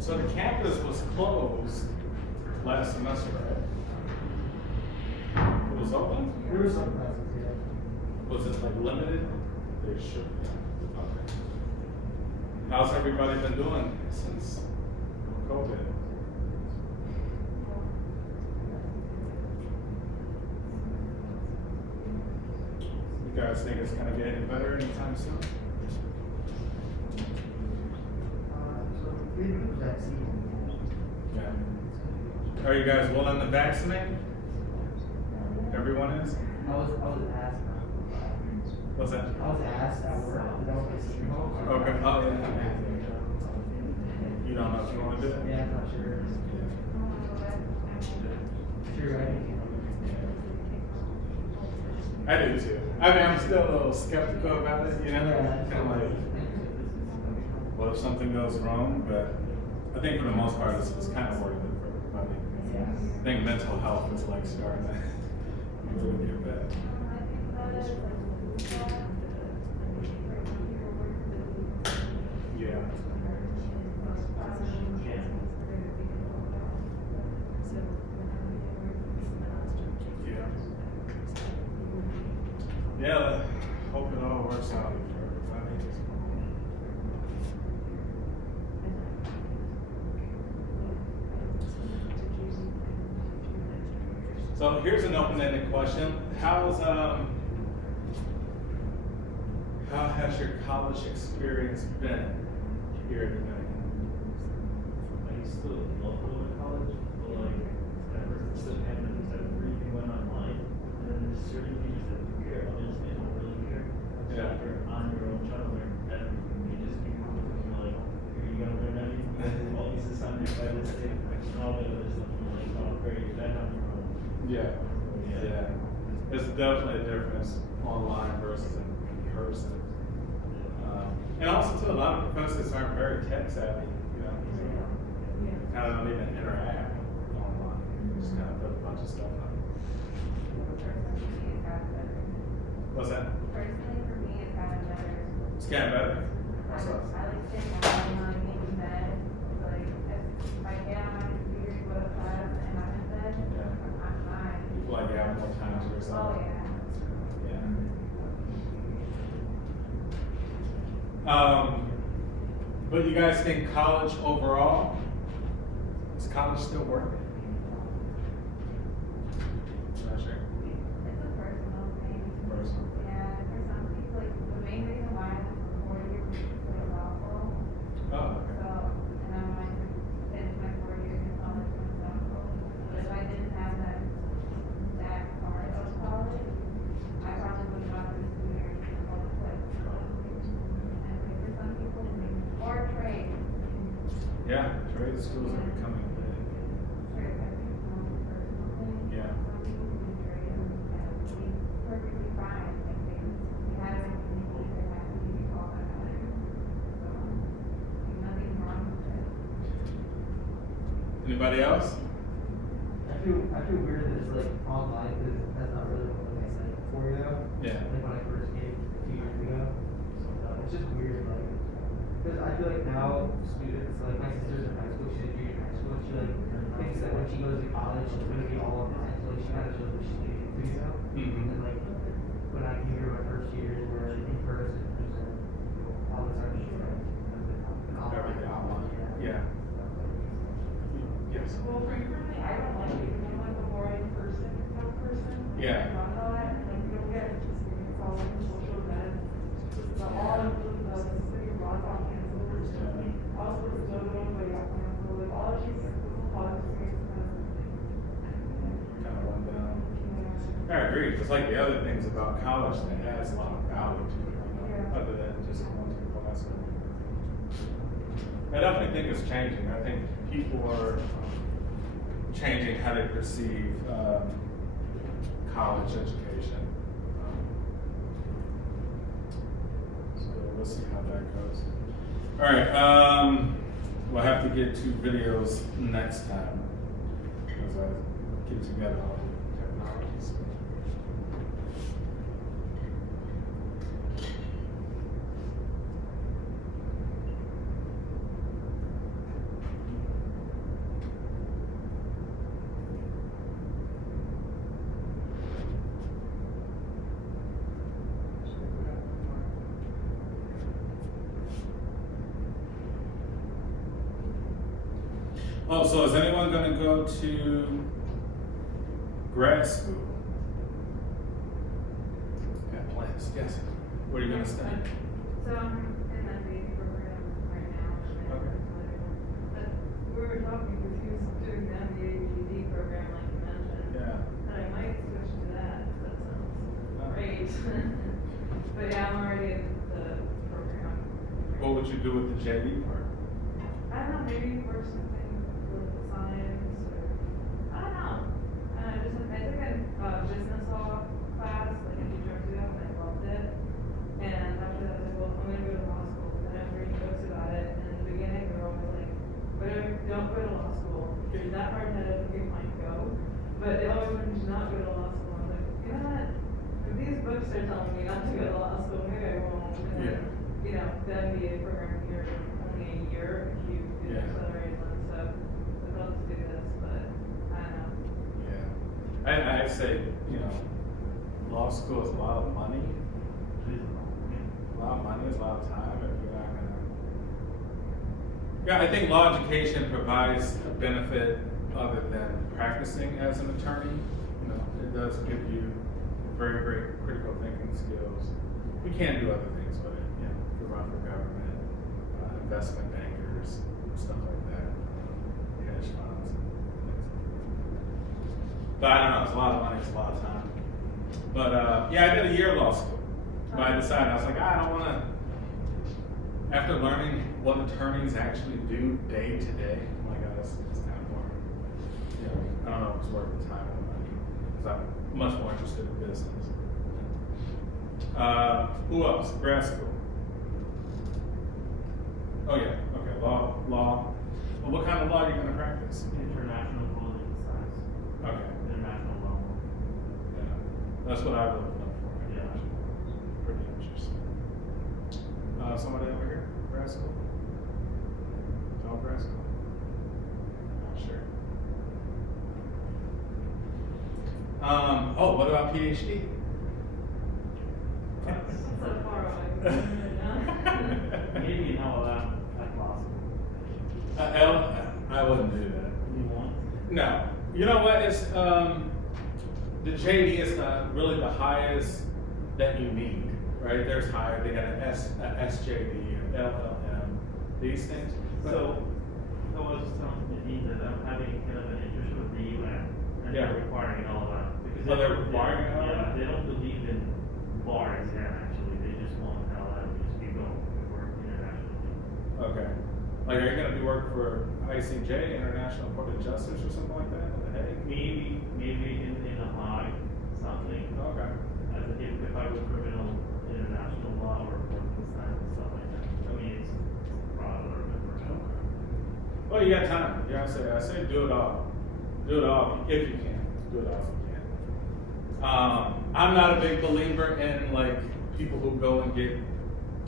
So the campus was closed last semester, right? It was open? There were some classes, yeah. Was it limited? They should be. Okay. How's everybody been doing since COVID? You guys think it's gonna get any better anytime soon? So we did the vaccine. Yeah. Are you guys willing to vaccinate? Everyone is? I was asked. What's that? I was asked at work. Okay. Oh, yeah. You don't know if you want to do it? Yeah, I'm not sure. Sure, right? I do too. I mean, I'm still a little skeptical about it, you know? Kind of like, what if something goes wrong? But I think for the most part, it's kind of worth it for everybody. I think mental health is like starting to really get bad. Yeah. Yeah. Yeah, hope it all works out for everybody. So here's an open-ended question. How has your college experience been here in Dominican? I used to love going to college, but like ever since the pandemic, everything went online. And then there's certain things that you care, others they don't really care. So Yeah. if you're on your own trying to learn everything, you just keep moving like, are you gonna learn everything? All these assignments by this day, and all the other stuff, I'm like, oh great, you're back on your own. Yeah. Yeah. There's definitely a difference online versus in person. And also too, a lot of professors aren't very tech savvy, you know, kind of don't even interact online. Just kind of put a bunch of stuff on. What's that? Personally, for me, it's gotten better. It's getting better. I What's up? like sitting down and not getting in bed. Like, if I get on my computer, go to class, and I'm in bed, Yeah. I'm fine. You feel like you have more time to yourself. Oh, yeah. Yeah. But you guys think college overall, is college still working? Not sure. It's a personal thing. Personal. Yeah, for some people, like, the main reason why I went for 4 years was because of awful. Oh, okay. So, and I wanted to finish my 4 years in college myself. But if I didn't have that part of college, I probably would have gone to school here and all the place. And for some people, or trade. Yeah, trade schools are becoming big. Trade, I think, is more of a personal thing. Yeah. Some people can trade and be perfectly fine. Like they have everything they need, they're happy, all that matters. So, there's nothing wrong with it. Anybody else? I feel weird that it's like online because that's not really what I said before, you know? Yeah. Like when I first came a few years ago. It's just weird, like, because I feel like now students, like my sister's in high school, she's a junior in high school, she like thinks that when she goes to college, she's gonna be all online, so like she kind of knows what she's getting into, you know? Mhm. And like when I came here my first years were in person, and then all the time she's like, Everything online. Yeah. Yes. Well, for me, personally, I don't like it, I'm like a more in-person kind of person. Yeah. I don't know that, like, you don't get experience all like the social events, just the, all of the city runs on campus. Also, it's no way up on campus, like, all of these college experiences. Kind of went down. I agree. Just like the other things about college that adds a lot of value to it, you know, Yeah. other than just going to class. I definitely think it's changing. I think people are changing how they perceive college education. So we'll see how that goes. All right. We'll have to get 2 videos next time because I get together all the technologies. Oh, so is anyone going to go to grad school? Got plans? Yes. What are you going to study? So I'm in the MBA program right now. Okay. But we were talking, because he was doing the MBA GD program like you mentioned. Yeah. And I might switch to that, that sounds Oh. great. But yeah, I'm already in the program. What would you do with the JD part? I don't know, maybe work something with science or, I don't know. I just, I took a business law class, like a Because that part had a great mind go, but they always wanted to not go to law school. I was like, you know what? If these books are telling me not to go to law school, maybe I won't. And then, you know, the MBA program here is only a year if you do Yeah. accelerated one, so I'll just do this, but I don't know. Yeah. I'd say, you know, law school is a lot of money. A lot of money is a lot of time if you're not gonna. Yeah, I think law education provides a benefit other than practicing as an attorney. You know, it does give you very, very critical thinking skills. You can do other things with it, you know, you run for government, investment bankers, stuff like that, hedge funds, and things. But I don't know, it's a lot of money, it's a lot of time. But yeah, I did a year of law school. But I decided, I was like, I don't want to, after learning what attorneys actually do day to day, oh my God, it's kind of boring. You know, I don't know if it's worth the time and the money, because I'm much more interested in business. Who else? Grad school. Oh yeah, okay, law. Well, what kind of law are you going to practice? International political science. Okay. International law. Yeah, that's what I would have done for. Yeah. Pretty interesting. Somebody over here, grad school? No grad school? Not sure. Oh, what about PhD? It's so far away. Maybe now at law school. I wouldn't do that. You want? No. You know what? It's the JD is not really the highest that you need, right? There's higher. They got an SJD, an LLM, these things. So, I was just telling Nadine that I'm having kind of an interest with the UN, and Yeah. they're requiring all of that. Because Oh, they're requiring all yeah, that? they don't believe in bar exam, actually, they just want LLM, just keep going, work internationally. Okay. Like, are you going to be working for ICJ, International Court of Justice, or something like that? With the Hague? Maybe in a high, something, Okay. as if I was criminal, international law, or political science, and stuff like that. I mean, it's broad, or whatever. Well, you got time. You know what I say do it all. Do it all if you can. Do it all if you can. I'm not a big believer in like people who go and get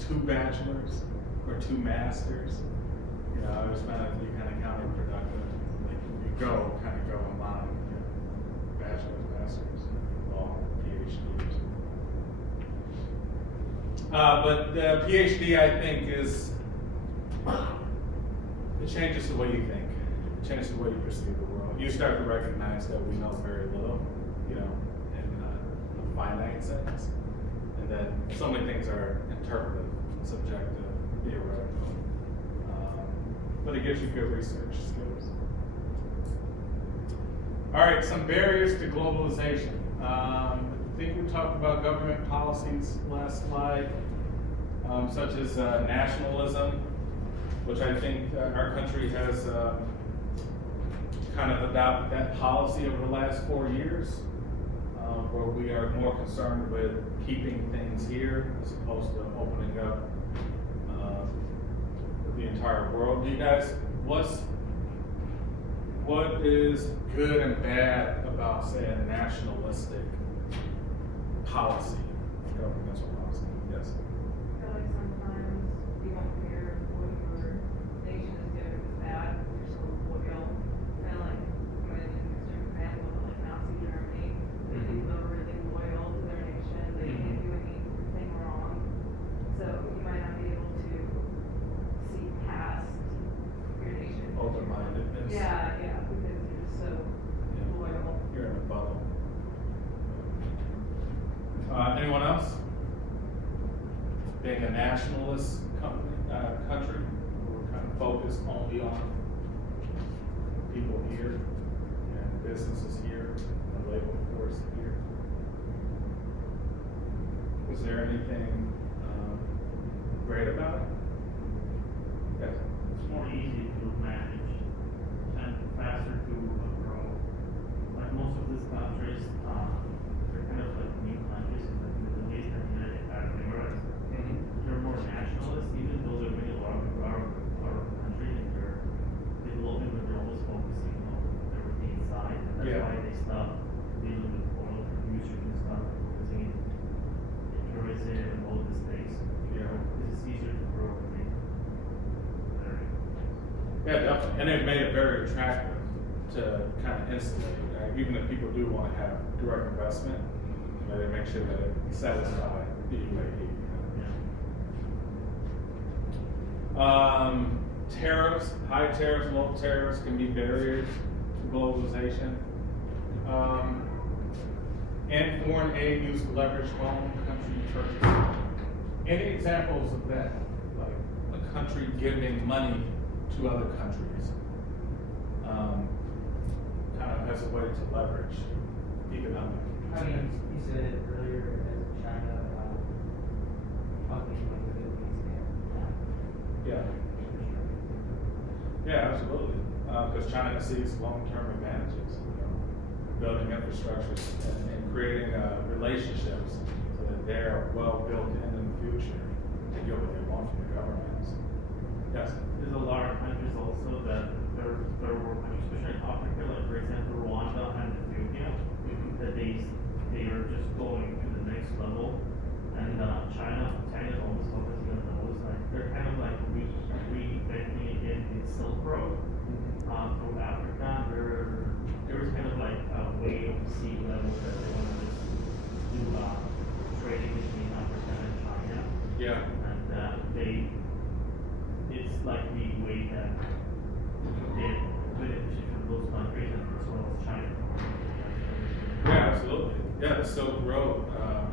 2 bachelors or 2 masters. You know, I just found it to be kind of counterproductive. Like you go among bachelors, masters, law, PhDs. But the PhD, I think, it changes the way you think. It changes the way you perceive the world. You start to recognize that we know very little, you know, in a finite sense. And that so many things are interpretive, subjective, theoretical. But it gives you good research skills. All right, some barriers to globalization. I think we talked about government policies last slide, such as nationalism, which I think our country has kind of adopted that policy over the last 4 years, where we are more concerned with keeping things here as opposed to opening up the entire world. You guys, what is good and bad about, say, a nationalistic policy, governmental policy? Yes. I feel like sometimes you don't care what your nation is doing is bad, you're so loyal. Kind of like, when an extreme example of like Nazi Germany, people are really loyal to their nation, they can't do anything wrong. So you might not be able to see past your nation. Open-mindedness. Yeah, because you're so loyal. You're in a bubble. Anyone else? Being a nationalist country, we're kind of focused only on people here and businesses here, the labor force here. Was there anything great about it? Yes. It's more easy to manage and faster to grow. Like most of these countries, they're kind of like new countries, like Middle East and United Arab Emirates. They're more nationalist, even though they're doing a lot of our country, and they're developing, but they're always focusing on Yeah. why they stopped dealing with oil producers and stuff, focusing in tourism and all the states. Yeah. Because it's easier to grow and make better. Yeah, definitely, and it made it very attractive to kind of insulate, right? Even if people do want to have direct investment, they make sure that it satisfies the UAE. Tariffs, high tariffs, low tariffs can be barriers to globalization. And foreign aid used to leverage home country churches. Any examples of that? Like a country giving money to other countries, kind of as a way to leverage economic. I mean, you said it earlier as China, funding like the Philippines and Yeah. Yeah, absolutely. Because China sees long-term advantages, building infrastructures and creating relationships so that they're well built in the future to get what they want from the governments. Yes. There's a lot of countries also that third world countries, especially in Africa, like for example Rwanda and Ethiopia, that they are just going to the next level. And China's almost focusing on those. Like they're kind of like reinventing again the Silk Road through Africa. There was kind of like a way of sea level that they want to just do trading between Africa and China. Yeah. And it's like the way that they benefit from those countries and as well as China. Yeah, absolutely. Yeah, the Silk Road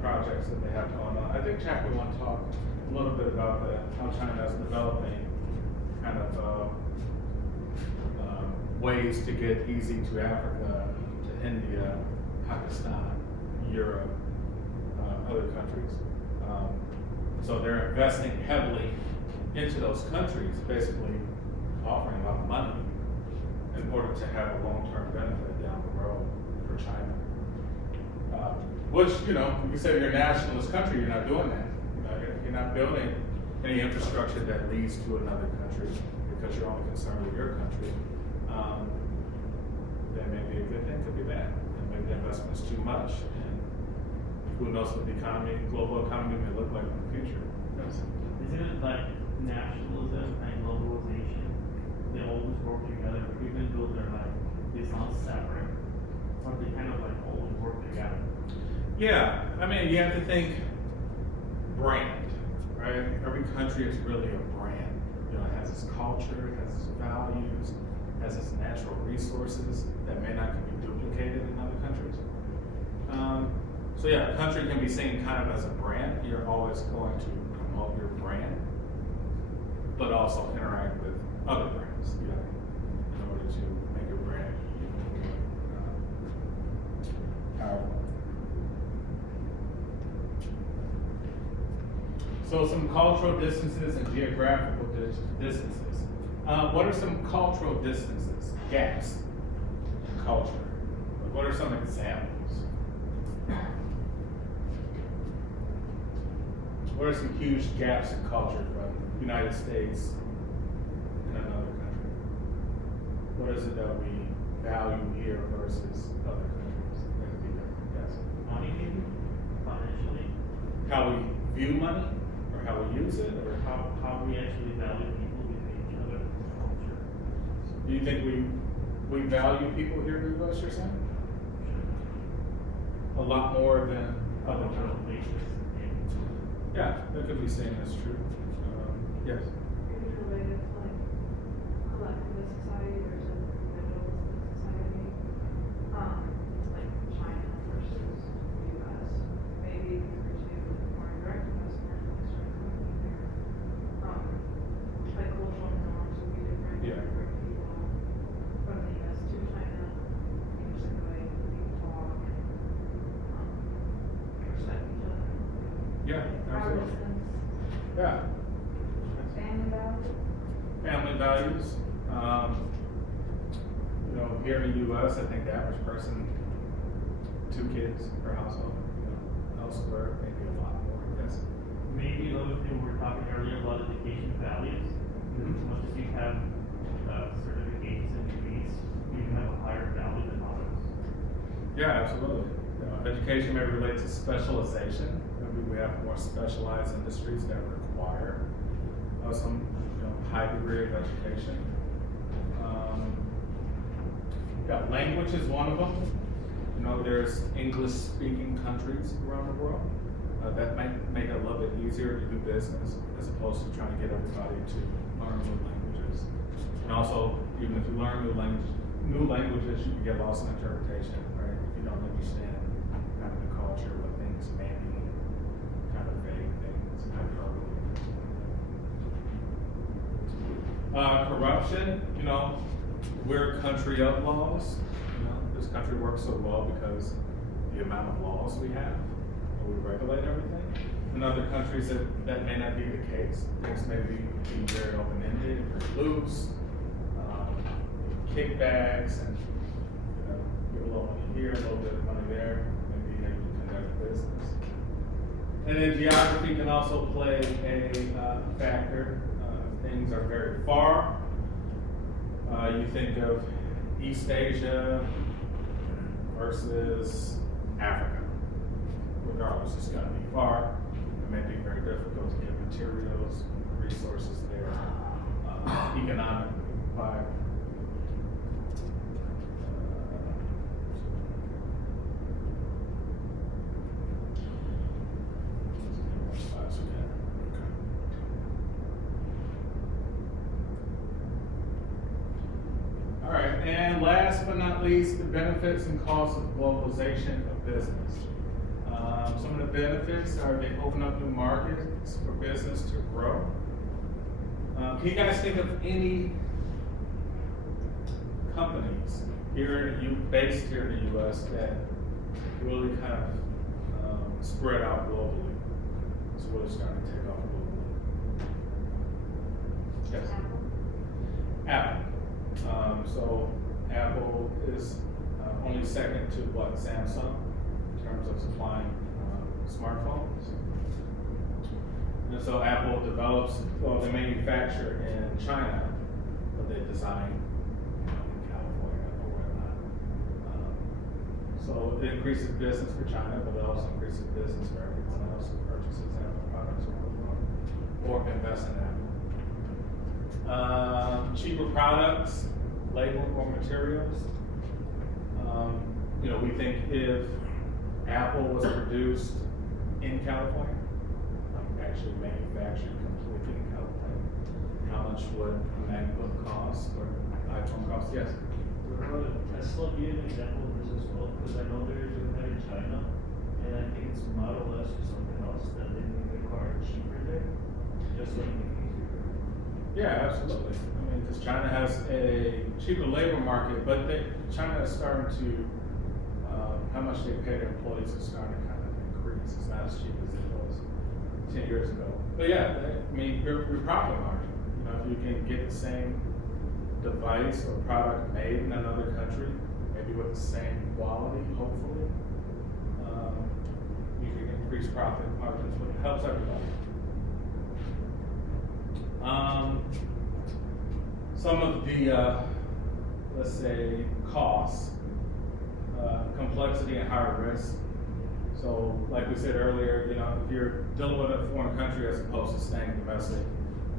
projects that they have going on. I think Chapter 1 talked a little bit about how China is developing kind of ways to get easy to Africa, to India, Pakistan, Europe, other countries. So they're investing heavily into those countries, basically offering a lot of money in order to have a long-term benefit down the road for China. Which, you can say you're a nationalist country, you're not doing that. You're not building any infrastructure that leads to another country because you're only concerned with your country. That may be a good thing, could be bad. And maybe the investment is too much, and who knows what the global economy may look like in the future. Yes. Isn't it like nationalism and globalization? They always work together, even though they're like, they sound separate, but they kind of like always work together. Yeah, I mean, you have to think brand, right? Every country is really a brand. It has its culture, it has its values, has its natural resources that may not be duplicated in other countries. So yeah, a country can be seen kind of as a brand. You're always going to promote your brand, but also interact with other brands, in order to make your brand powerful. So some cultural distances and geographical distances. What are some cultural distances, gaps in culture? What are some examples? What are some huge gaps in culture from the United States and another country? What is it that we value here versus other countries? That could be different, yes. Money maybe, financially, How we view money, or how we use it, or how we actually value people within each other, culture. do you think we value people here in the U.S., you're saying? A lot more than other Cultural countries? basis. Yeah, that could be seen as true. Yes. Maybe related to like collectivist society versus individualistic society. Like China versus US. Maybe because we have more direct investment, like cultural norms would be different. Yeah. For people from the US to China, in just the way people talk and respect each other. Yeah, Power absolutely. distance, Yeah. family values. Family values. Here in the U.S., I think the average person, 2 kids per household. Elsewhere, maybe a lot more. Yes. Maybe another thing we were talking earlier about education values. As much as you have certifications and degrees, you have a higher value than others. Yeah, absolutely. Education may relate to specialization. Maybe we have more specialized industries that require some high degree of education. Yeah, language is one of them. There's English-speaking countries around the world that might make it a little bit easier to do business as opposed to trying to get everybody to learn new languages. And also, even if you learn new languages, you can get lost in interpretation, right? If you don't understand kind of the culture, what things may mean, kind of vague things, hyperbole. Corruption, we're a country of laws. This country works so well because the amount of laws we have, and we regulate everything. In other countries, that may not be the case. Things may be very open-ended, very loose, kickbacks, and give a little money here, a little bit of money there, maybe able to conduct business. And then geography can also play a factor. Things are very far. You think of East Asia versus Africa. Regardless, it's going to be far. It may be very difficult to get materials, resources there, economic vibe. All right, and last but not least, the benefits and costs of globalization of business. Some of the benefits are they open up new markets for business to grow. Can you guys think of any companies based here in the U.S. that really kind of spread out globally? It's really starting to take off globally. Yes. Apple. So Apple is only second to Samsung in terms of supplying smartphones. And so Apple they manufacture in China, but they design in California or whatnot. So it increases business for China, but it also increases business for everyone else who purchases Apple products around the world or invests in Apple. Cheaper products, labor or materials. We think if Apple was produced in California, actually manufactured completely in California, how much would a MacBook cost or iPhone cost? Yes. Would Tesla be an example of this as well? Because I know they're doing that in China, and I think it's Model S or something else that they make the car cheaper there, just so it makes it easier. Yeah, absolutely. Because China has a cheaper labor market, but China is starting to, how much they pay their employees is starting to kind of increase. It's not as cheap as it was 10 years ago. But yeah, your profit margin, if you can get the same device or product made in another country, maybe with the same quality, hopefully, you can increase profit margins, which helps everybody. Some of the, let's say, costs, complexity and higher risk. So, like we said earlier, if you're dealing with a foreign country as opposed to staying domestic,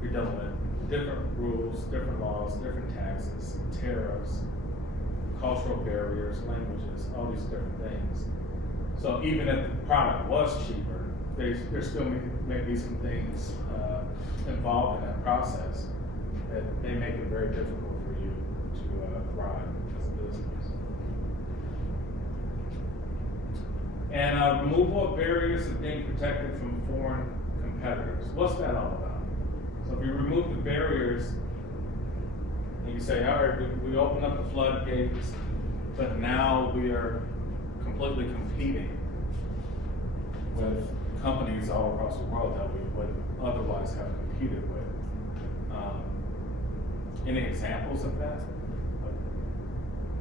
you're dealing with different rules, different laws, different taxes, tariffs, cultural barriers, languages, all these different things. So even if the product was cheaper, there still may be some things involved in that process that may make it very difficult for you to thrive as a business. And removal of barriers and being protected from foreign competitors. What's that all about? So if you remove the barriers and you say, all right, we open up the floodgates, but now we are completely competing with companies all across the world that we would otherwise have competed with. Any examples of that?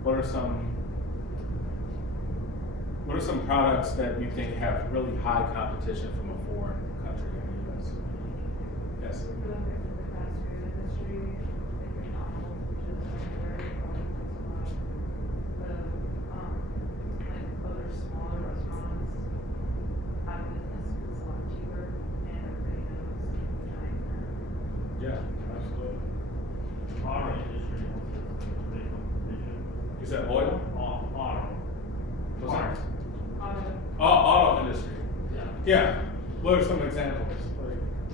What are some products that you think have really high competition from a foreign country in the U.S.? Yes. The fast food industry, like McDonald's, which is very the like Is that oil? Auto. What's that? Auto. Oh, auto industry. Yeah. Yeah. What are some examples?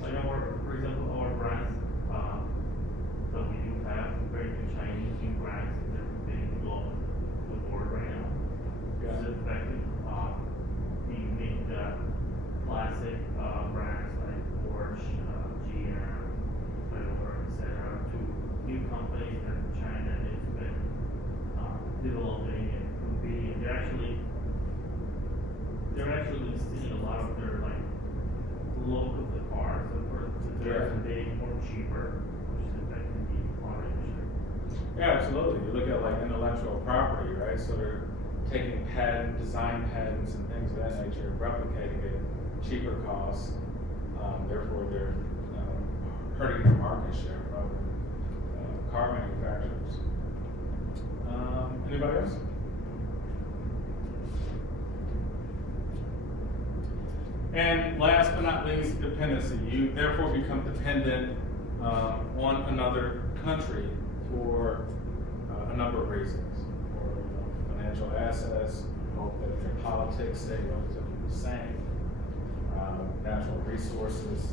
Like for example, our brands, that we do have very good Chinese new brands that are being global the board right now. Yeah. It's effective. We make the classic brands like Porsche, GM, Toyota, etc. to new companies that China has been developing and improving, and they're actually stealing a lot of their like look of the cars that they're being more cheaper, which is affecting the auto industry. Yeah, absolutely. You look at like intellectual property, right? So they're taking design patents and things of that nature, replicating it, cheaper costs. Therefore, they're hurting their market share, probably. Car manufacturers. Anybody else? And last but not least, dependency. You therefore become dependent on another country for a number of reasons. For financial assets, hope that their politics stay relatively the same, natural resources,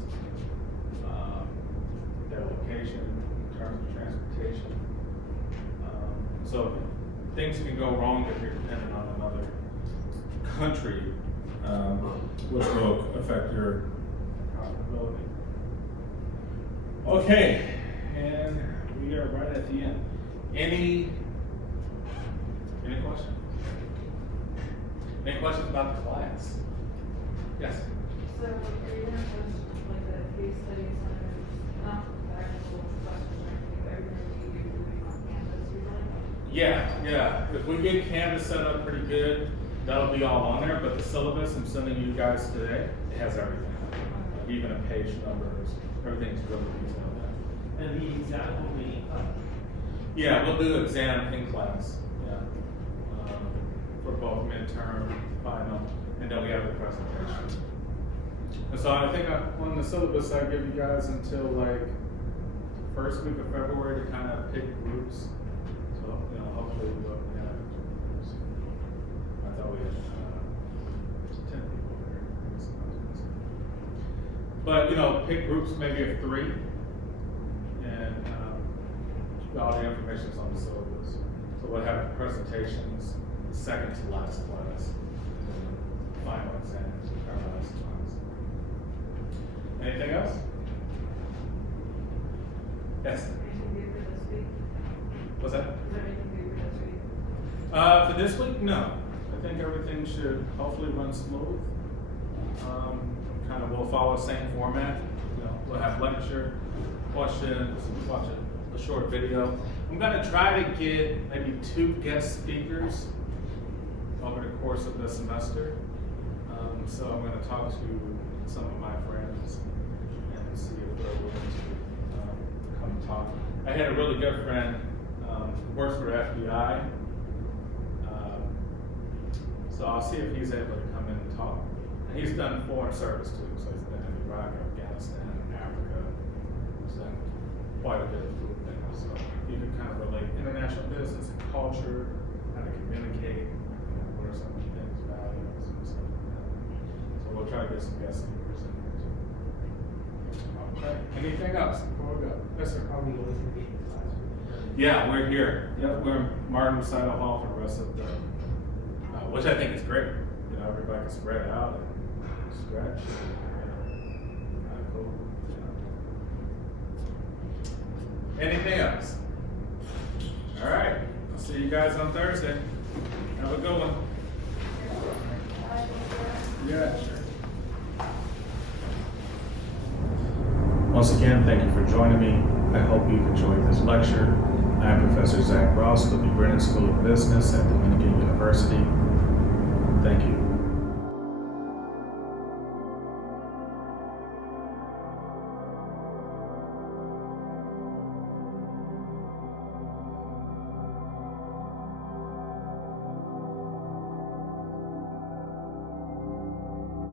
their location in terms of transportation. So things can go wrong if you're dependent on another country, which will affect your profitability. Okay, and we are right at the end. Any questions? Any questions about the class? Yes. So, are you gonna post like the case studies on not the actual questions or anything, but everything that you're doing on campus, usually? Yeah. If we get Canvas set up pretty good, that'll be all on there. But the syllabus I'm sending you guys today, it has everything. Like even a page numbers, everything's really detailed out. And the exam will be Yeah, we'll do exam in class. Yeah, for both midterm, final, and then we have the presentation. And so I think on the syllabus I give you guys until like first week of February to kind of pick groups. So hopefully we'll have. I thought we had 10 people there. But pick groups maybe of 3, and all the information is on the syllabus. So we'll have presentations second to last class, and then final exam our last class. Anything else? Yes. Anything new for this week? What's that? Is there anything new for this week? For this week, no. I think everything should hopefully run smooth. We'll follow the same format. We'll have lecture, questions, watch a short video. I'm gonna try to get maybe 2 guest speakers over the course of the semester. So I'm gonna talk to some of my friends and see if they're willing to come talk. I had a really good friend who works for the FBI. So I'll see if he's able to come in and talk. And he's done foreign service too, so he's been in Iraq, Afghanistan, Africa. He's done quite a bit of things. So he can kind of relate international business and culture, how to communicate, what are some of the things, values, and stuff like that. So we'll try to get some guest speakers in there too. Okay. Anything else before we go? Yes, sir. Are we always gonna be in the classroom? Yeah, we're here. Yep, we're in Martin Recital Hall for the rest of the, which I think is great. Everybody can spread out and stretch. Kind of cool. Anything else? All right. I'll see you guys on Thursday. Have a good one. Yeah, sure. Once again, thank you for joining me. I hope you've enjoyed this lecture. I am Professor Zack of the Brennan School of Business at Dominican University. Thank you.